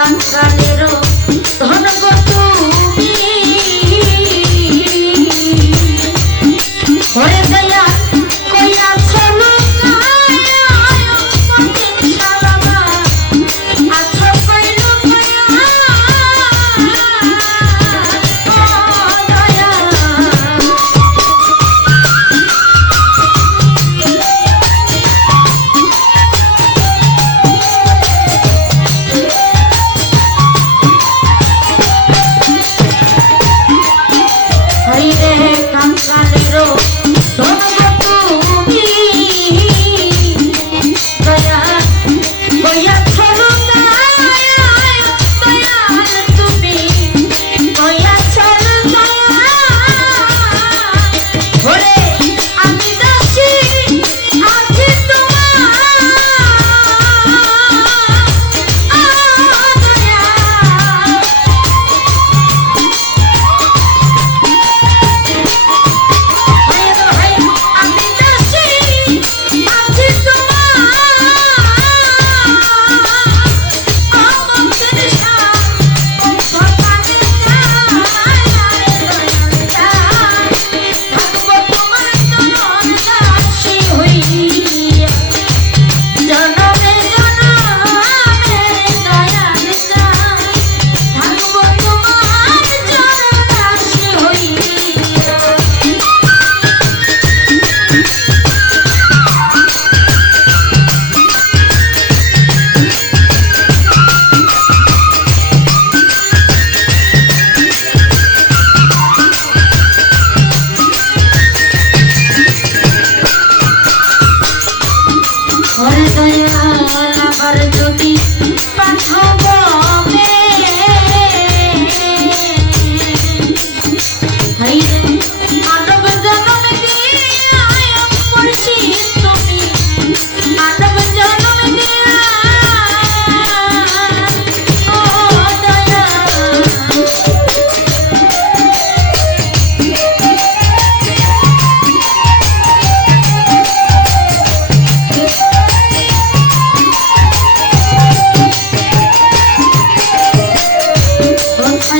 tan tan tan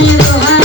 you, Hallelujah.